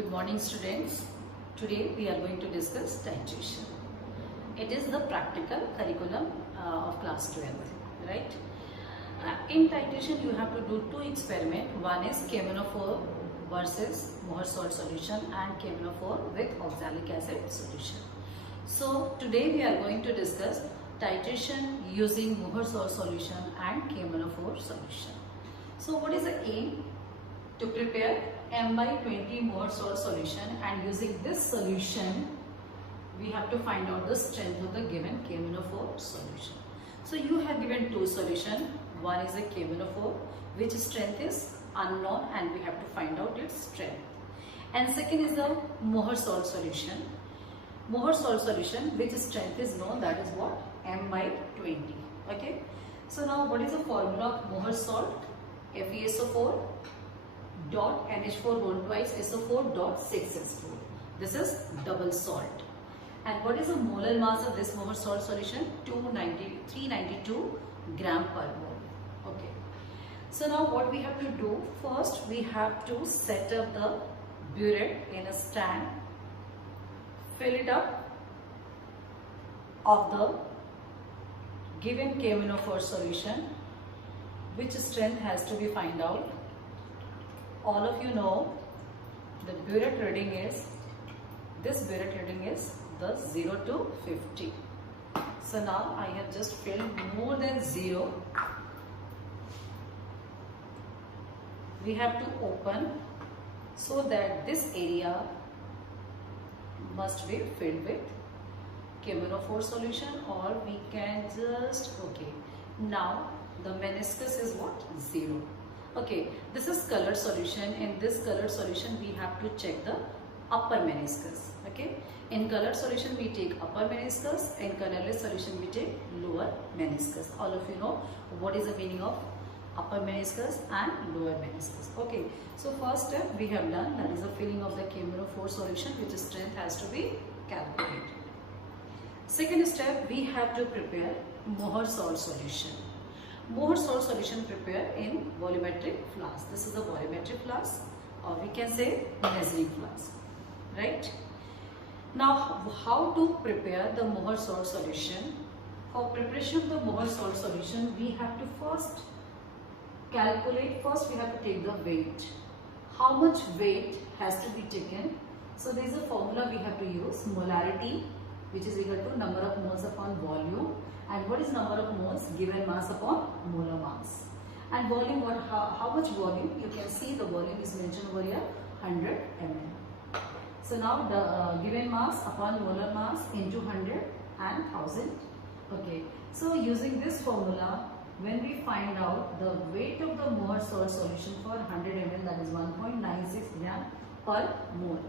Good morning students. Today we are going to discuss titration. It is the practical curriculum of class 12th, right? In titration you have to do two experiments. One is KMnO4 versus Mohr salt solution and KMnO4 with oxalic acid solution. So today we are going to discuss titration using Mohr salt solution and KMnO4 solution. So what is the aim? To prepare M/20 Mohr salt solution, and using this solution we have to find out the strength of the given KMnO4 solution. So you have given two solutions. One is a KMnO4 which strength is unknown and we have to find out its strength, and second is the Mohr salt solution. Mohr salt solution which strength is known, that is what? M/20. Okay, so now what is the formula of Mohr salt? FeSO4 dot NH4 1 twice SO4 dot 6S4. This is double salt. And what is the molar mass of this Mohr salt solution? 392 gram per mole. Okay. So now what we have to do? First we have to set up the burette in a stand, fill it up of the given KMnO4 solution. Which strength has to be find out? All of you know the burette reading is, this burette reading is the 0 to 50. So now I have just filled more than 0. We have to open so that this area must be filled with KMnO4 solution, or we can just, okay, now the meniscus is what? 0. Okay, this is colored solution. In this colored solution we have to check the upper meniscus. Okay, in colored solution we take upper meniscus, in colorless solution we take lower meniscus. All of you know what is the meaning of upper meniscus and lower meniscus. Okay, so first step we have done, that is the filling of the KMnO4 solution, which strength has to be calculated. Second step, we have to prepare Mohr salt solution. Mohr salt solution prepare in volumetric flask. This is the volumetric flask, or we can say measuring flask, right? Now how to prepare the Mohr salt solution? For preparation of the Mohr salt solution we have to first calculate, first we have to take the weight. How much weight has to be taken? So there is a formula we have to use, molarity, which is equal to number of moles upon volume. And what is number of moles? Given mass upon molar mass. And volume, what? How much volume? You can see the volume is mentioned over here, 100 ml. So now the given mass upon molar mass into 100 and 1000. Okay. So using this formula, when we find out the weight of the Mohr salt solution for 100 ml, that is 1.96 gram per mole.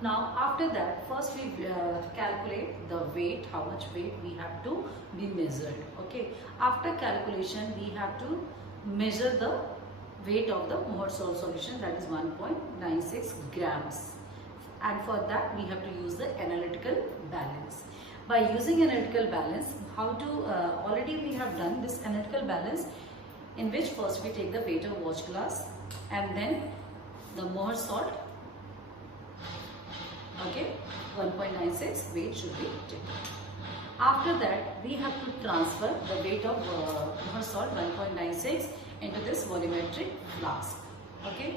Now after that, first we calculate the weight, how much weight we have to be measured. Okay, after calculation we have to measure the weight of the Mohr salt solution, that is 1.96 grams, and for that we have to use the analytical balance. By using analytical balance, how to already we have done this analytical balance, in which first we take the weight of watch glass and then the Mohr salt. Okay, 1.96 weight should be taken. After that we have to transfer the weight of Mohr salt 1.96 into this volumetric flask. Okay,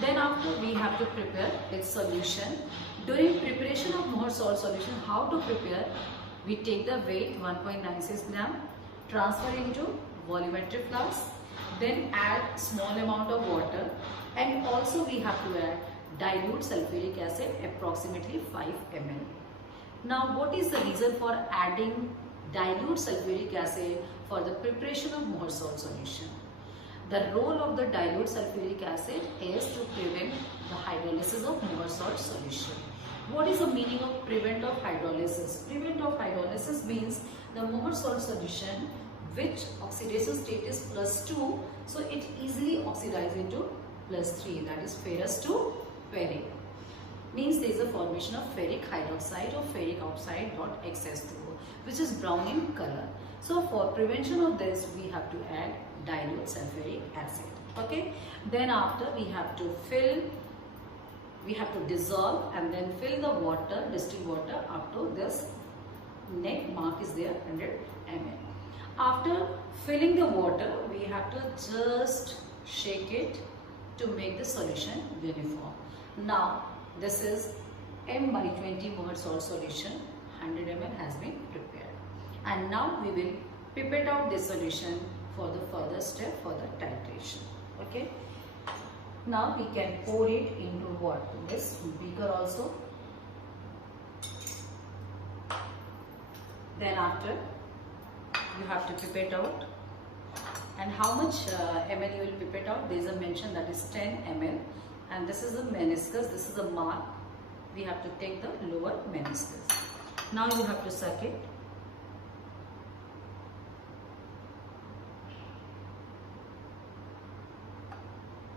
then after we have to prepare its solution. During preparation of Mohr salt solution, how to prepare? We take the weight 1.96 gram, transfer into volumetric flask, then add small amount of water, and also we have to add dilute sulfuric acid, approximately 5 ml. Now what is the reason for adding dilute sulfuric acid for the preparation of Mohr salt solution? The role of the dilute sulfuric acid is to prevent the hydrolysis of Mohr salt solution. What is the meaning of prevent of hydrolysis? Prevent of hydrolysis means the Mohr salt solution, which oxidation state is +2, so it easily oxidizes into +3, that is ferrous to ferric. Means there is a formation of ferric hydroxide or ferric oxide dot XS2O, which is brown in color. So for prevention of this we have to add dilute sulfuric acid. Okay, then after we have to fill we have to dissolve and then fill the water, distilled water, up to this neck mark is there, 100 ml. After filling the water, we have to just shake it to make the solution uniform. Now this is M by 20 molar salt solution, 100 ml has been prepared. And now we will pipette out this solution for the further step for the titration. Okay. Now we can pour it into what? This beaker also. Then after you have to pipette out. And how much ml you will pipette out? There is a mention that is 10 ml. And this is a meniscus, this is a mark. We have to take the lower meniscus. Now you have to suck it.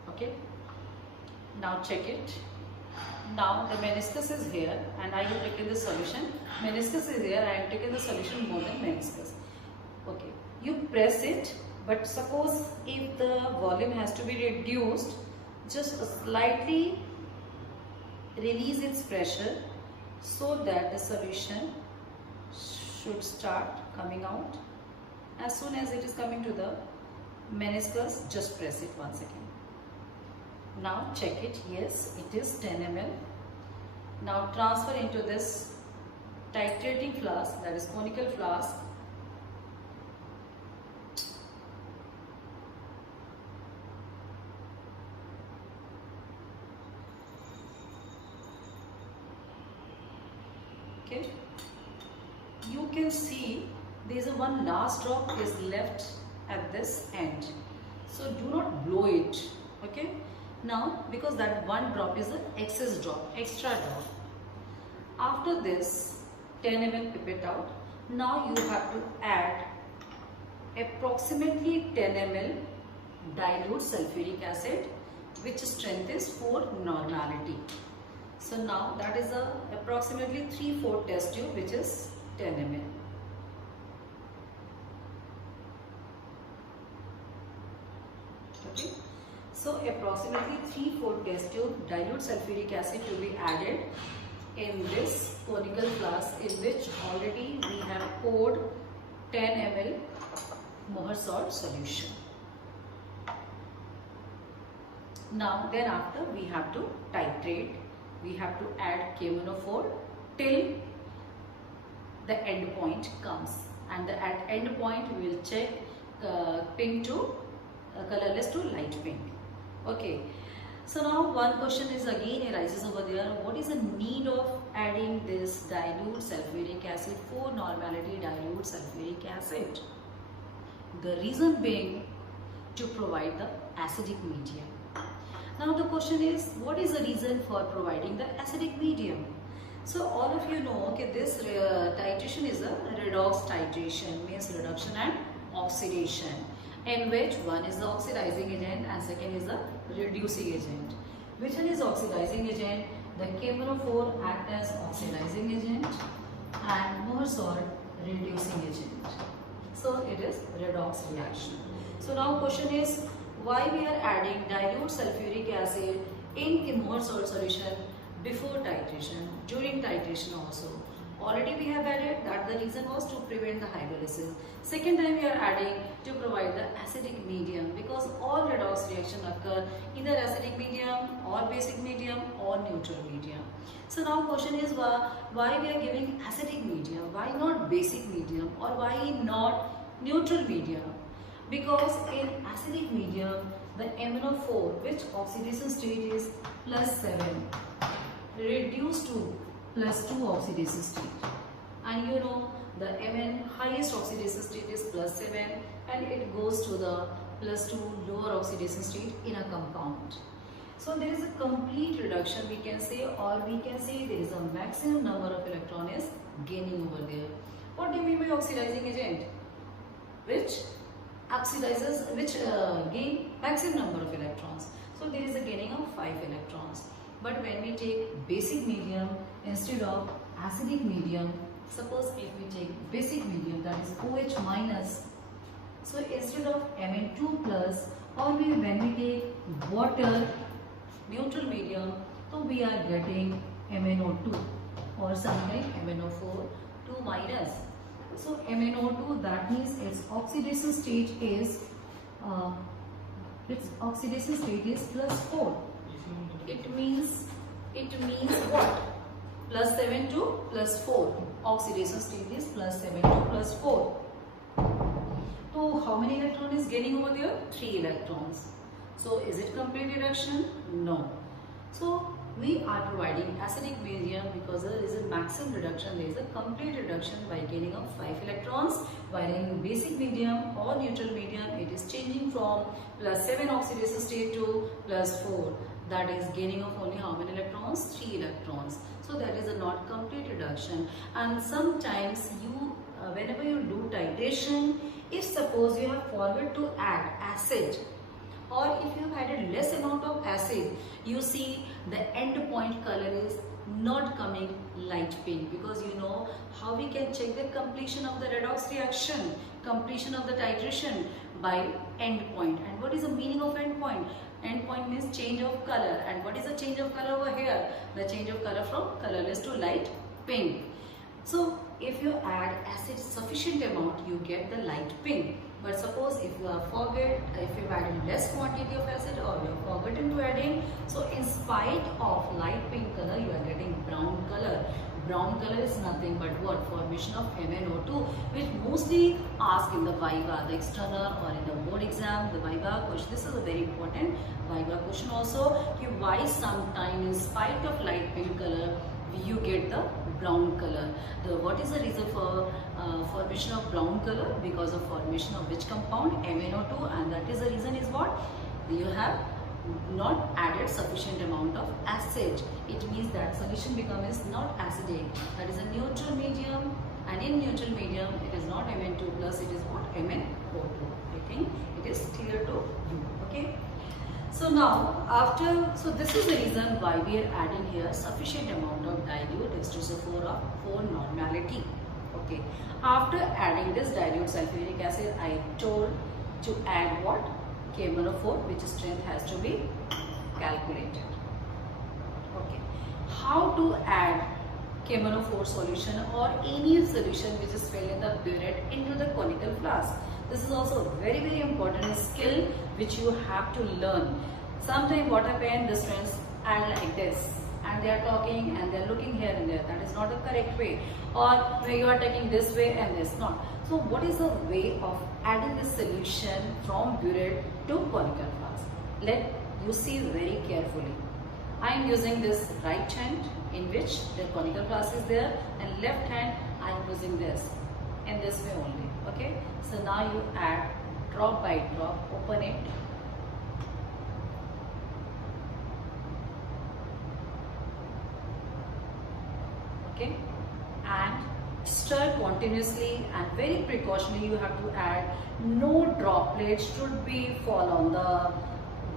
Okay. Now check it. Now the meniscus is here and I have taken the solution. Meniscus is here, I have taken the solution more than meniscus. Okay. You press it, but suppose if the volume has to be reduced, just slightly release its pressure so that the solution should start coming out. As soon as it is coming to the meniscus, just press it once again. Now check it, yes, it is 10 ml. Now transfer into this titrating flask, that is conical flask. Okay, you can see there is one last drop is left at this end, so do not blow it. Okay, now because that one drop is the excess drop, extra drop. After this 10 ml pipette out, now you have to add approximately 10 ml dilute sulfuric acid, which strength is 4 normality. So now that is a approximately 3/4 test tube, which is 10 ml. Okay. So approximately 3/4 test tube dilute sulfuric acid to be added in this conical flask, in which already we have poured 10 ml molar salt solution. Now then after we have to titrate. We have to add KMnO4 till the end point comes, and at end point we will check pink to colorless to light pink. Okay, so now one question is again arises over there: what is the need of adding this dilute sulfuric acid, 4 normality dilute sulfuric acid? The reason being to provide the acidic medium. Now the question is, what is the reason for providing the acidic medium? So all of you know, okay, this titration is a redox titration, means reduction and oxidation, in which one is the oxidizing agent and second is the reducing agent. Which one is oxidizing agent? The KMnO4 acts as oxidizing agent and molar salt reducing agent. So it is redox reaction. So now question is, why we are adding dilute sulfuric acid in molar salt solution before titration, during titration also? Already we have added, that the reason was to prevent the hydrolysis. Second time we are adding to provide the acidic medium, because all redox reaction occur either acidic medium or basic medium or neutral medium. So now question is, why we are giving acidic medium, why not basic medium, or why not neutral medium? Because in acidic medium, the MnO4, which oxidation state is +7, reduced to +2 oxidation state. And you know, the Mn highest oxidation state is +7 and it goes to the +2 lower oxidation state in a compound. So there is a complete reduction, we can say, or we can say there is a maximum number of electron is gaining over there. What do you mean by oxidizing agent? Which oxidizes, which gain maximum number of electrons. So there is a gaining of 5 electrons. But when we take basic medium instead of acidic medium, suppose if we take basic medium, that is OH minus, so instead of Mn2 plus, or when we take water, neutral medium, So we are getting MnO2 or something MnO4 2 minus. So MnO2, that means its oxidation state is +4. It means what? +7 to +4. Oxidation state is +7 to +4. So how many electron is gaining over there? 3 electrons. So is it complete reduction? No. So we are providing acidic medium because there is a maximum reduction, there is a complete reduction by gaining of 5 electrons. While in basic medium or neutral medium, it is changing from +7 oxidation state to +4. That is gaining of only how many electrons? 3 electrons. So that is a not complete reduction. And sometimes you, whenever you do titration, if suppose you have forgot to add acid, or if you have added less amount of acid, you see the end point color is not coming light pink, because you know how we can check the completion of the redox reaction, completion of the titration by end point. And what is the meaning of end point? End point means change of color. And what is the change of color over here? The change of color from colorless to light pink. So if you add acid sufficient amount, you get the light pink. But suppose if you have if you have added less quantity of acid, or you have forgotten to add in, so in spite of light pink color, you are getting brown color. Brown color is nothing but what? Formation of MnO2, which mostly asked in the Viva, the external, or in the board exam, the Viva question. This is a very important Viva question also. Why sometime in spite of light pink color, you get the brown color. What is the reason for formation of brown color? Because of formation of which compound? MnO2, and that is the reason is what? You have not added sufficient amount of acid. It means that solution becomes not acidic. That is a neutral medium, and in neutral medium it is not Mn2 plus, it is what? MnO2. I think it is clear to you. Okay. So now so this is the reason why we are adding here sufficient amount of dilute H2SO4 for normality. Okay. After adding this dilute sulfuric acid, I told to add what? KMnO4, which strength has to be calculated. Okay. How to add KMnO4 solution or any solution which is filled in the burette into the conical flask? This is also a very, very important skill which you have to learn. Sometimes what happens, the students add like this, and they are talking and they are looking here and there. That is not the correct way. Or where you are taking this way and this not. So what is the way of adding this solution from burette to conical flask? Let you see very carefully. I am using this right hand in which the conical flask is there, and left hand I am using this in this way only. Okay. So now you add drop by drop, open it. Okay, and stir continuously, and very precautionally you have to add. No droplets should be fall on the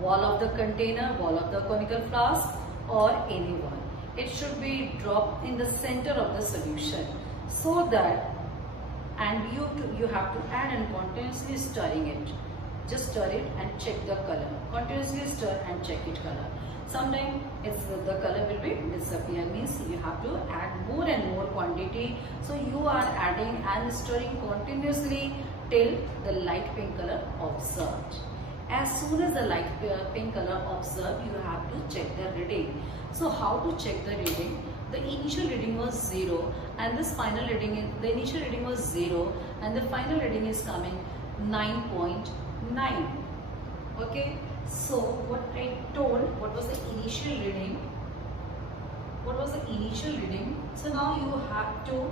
wall of the container, wall of the conical flask, or anyone. It should be dropped in the center of the solution, so that, and you have to add and continuously stirring it. Just stir it and check the color. Continuously stir and check it color. Sometimes the color will be disappear, means you have to add more and more quantity. So you are adding and stirring continuously till the light pink color observed. As soon as the light pink color observed, you have to check the reading. So how to check the reading? The initial reading was 0, and this final reading is, the initial reading was 0, and the final reading is coming 9.9. Okay. So what I told, what was the initial reading? What was the initial reading? So now you have to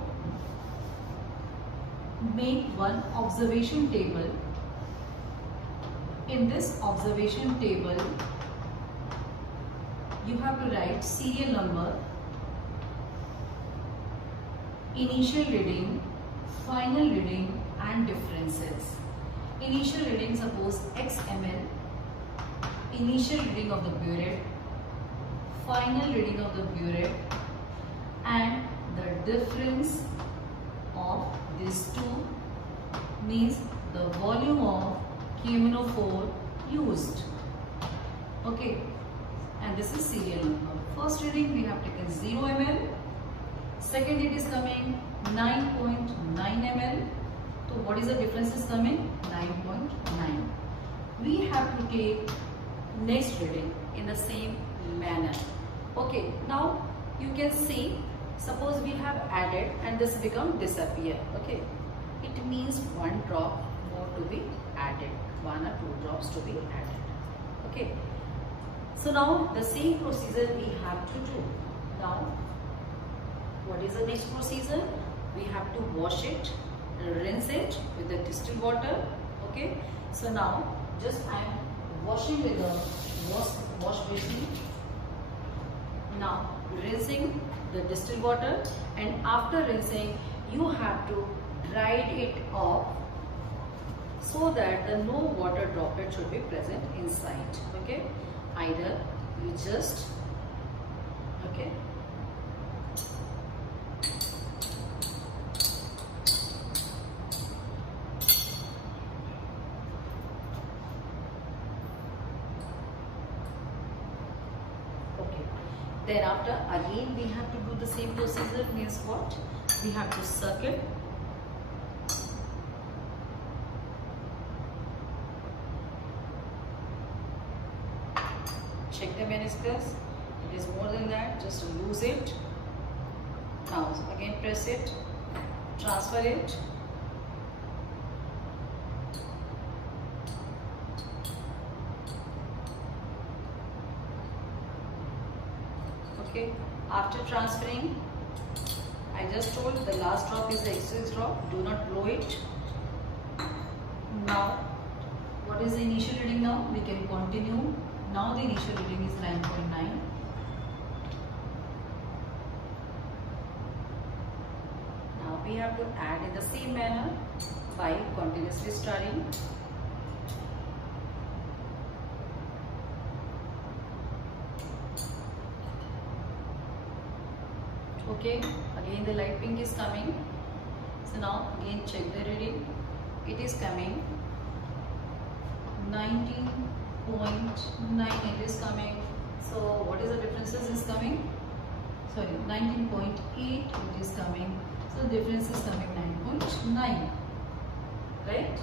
make one observation table. In this observation table, you have to write serial number, initial reading, final reading, and differences. Initial reading, suppose x ml, initial reading of the burette, final reading of the burette, and the difference of these two means the volume of KMnO4 used. Okay, and this is serial number. First reading we have taken 0 ml. Second it is coming 9.9 ml. So what is the difference is coming? 9.9. We have to take next reading in the same manner. Okay, now you can see, suppose we have added and this become disappear. Okay, it means 1 drop more to be added, 1 or 2 drops to be added. Okay, so now the same procedure we have to do. Now what is the next procedure? We have to wash it, rinse it with the distilled water. Okay, so now just I am washing with the wash basin. Now rinsing the distilled water, and after rinsing you have to dry it off so that the no water droplet should be present inside. Okay, either you just okay. Thereafter again we have to do the same procedure, means what? We have to suck it. Check the meniscus. It is more than that, just lose it. Now again press it, transfer it. Okay, after transferring, I just told the last drop is the excess drop, do not blow it. Now, what is the initial reading now? We can continue. Now the initial reading is 9.9. Now we have to add in the same manner by continuously stirring. Okay, again the light pink is coming. So now again check the reading. It is coming 19.9. It is coming. So what is the differences is coming? Sorry, 19.8 it is coming. So the difference is coming 9.9. Right?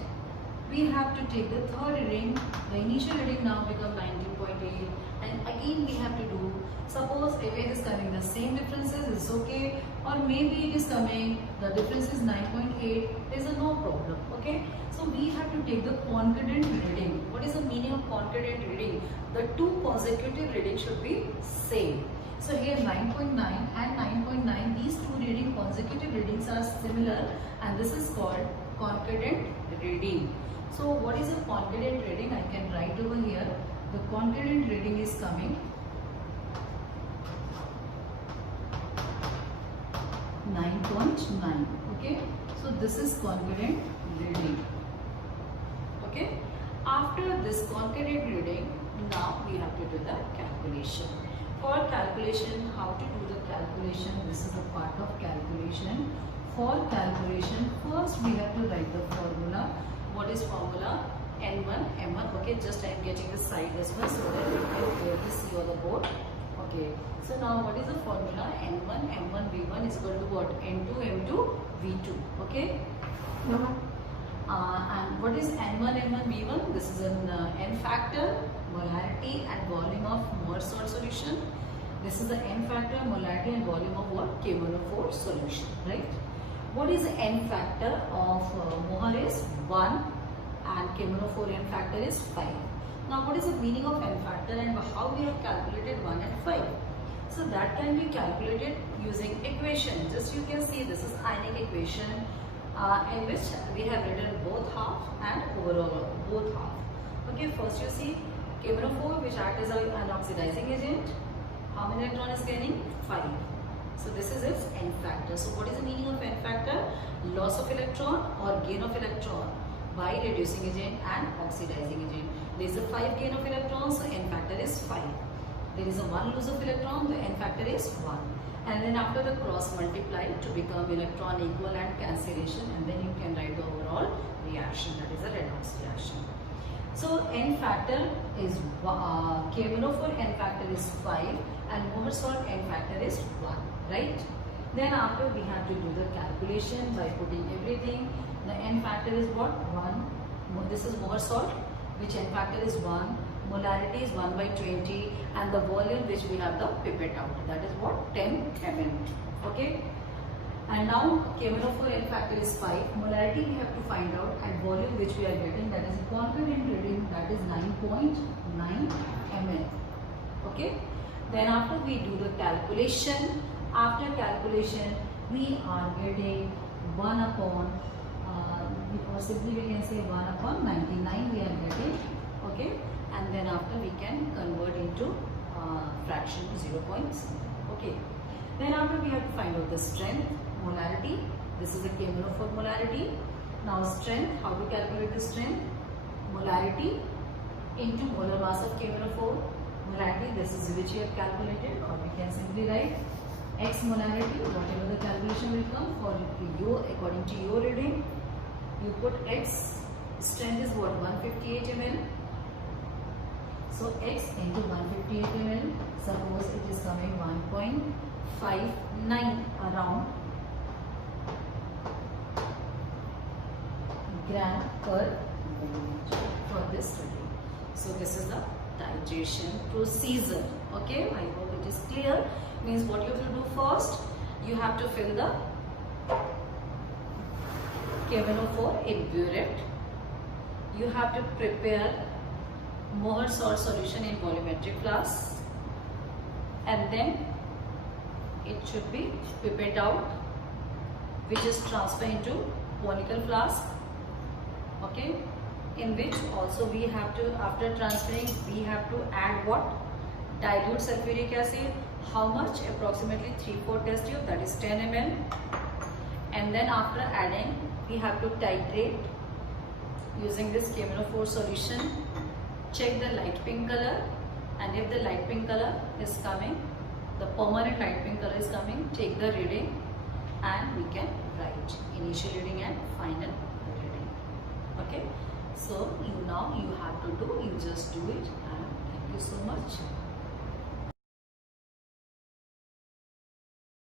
We have to take the third reading. The initial reading now become 19.8, and again we have to do. Suppose if it is coming the same differences, it's okay, or maybe it is coming the difference is 9.8. There is a no problem. Okay, so we have to take the concordant reading. What is the meaning of concordant reading? The two consecutive readings should be same. So here 9.9 and 9.9, these two reading consecutive readings are similar, and this is called concordant reading. So what is a concordant reading? I can write over here. The concordant reading is coming 9.9. Okay, so this is concordant reading. Okay, after this concordant reading, now we have to do the calculation. For calculation, how to do the calculation? This is a part of calculation. For calculation, first we have to write the formula. What is formula? N1, M1. Okay, just I am getting the side as well so that you can clearly see on the board. Okay, so now what is the formula? N1, M1, V1 is equal to what? N2, M2, V2. Okay. And what is N1, M1, V1? This is an N factor, molarity and volume of Mohr salt solution. This is the N factor, molarity and volume of what? KMnO4 solution, right? What is the N factor of Mohr is 1 and KMnO4 N factor is 5. Now what is the meaning of N factor and how we have calculated 1 and 5? So that can be calculated using equation. Just you can see this is ionic equation in which we have written both half and overall both half. Okay, first you see KMnO4 which acts as an oxidizing agent. How many electrons is gaining? 5. So this is its N factor. So what is the meaning of N factor? Loss of electron or gain of electron by reducing agent and oxidizing agent. There is a 5 gain of electrons, so N factor is 5. There is a 1 loss of electron, the N factor is 1. And then after the cross multiply to become electron equivalent cancellation, and then you can write the overall reaction, that is a redox reaction. So So N factor is KMnO4 N factor is 5 and Mohr salt N factor is 1, right? Then after we have to do the calculation by putting everything. The N factor is what? 1. This is Mohr salt, which N factor is 1. Molarity is 1 by 20 and the volume which we have the pipette out, that is what? 10 ml. Okay. And now KMnO4 N factor is 5. Molarity we have to find out and volume which we are getting, that is concurrent reading, that is 9.9 ml. Okay. Then after we do the calculation, after calculation we are getting 1 upon, or simply we can say 1 upon 99 we are getting. Okay. And then after we can convert into fraction to 0.0. Okay. Then after we have to find out the strength, molarity. This is the KMnO4 molarity. Now strength, how to calculate the strength? Molarity into molar mass of KMnO4. Molarity, this is which you have calculated, or we can simply write X molarity, whatever the calculation will come for you according to your reading. You put X, strength is what? 158 ml. So X into 158 ml, suppose it is coming 1.59 around gram per milliliter for this reading. So this is the titration procedure. Okay, I hope it is clear. Means what you will do first, you have to fill the KMnO4 in burette. You have to prepare Mohr salt solution in volumetric flask, and then it should be pipette out, which is transferred into conical flask. Okay, in which also we have to, after transferring, we have to add what? Dilute sulfuric acid. How much? Approximately 3/4 test tube, that is 10 ml. And then after adding, we have to titrate using this KMnO4 solution. Check the light pink color, and if the light pink color is coming, the permanent light pink color is coming, take the reading and we can write initial reading and final reading. Okay, so now you have to do, you just do it, and thank you so much.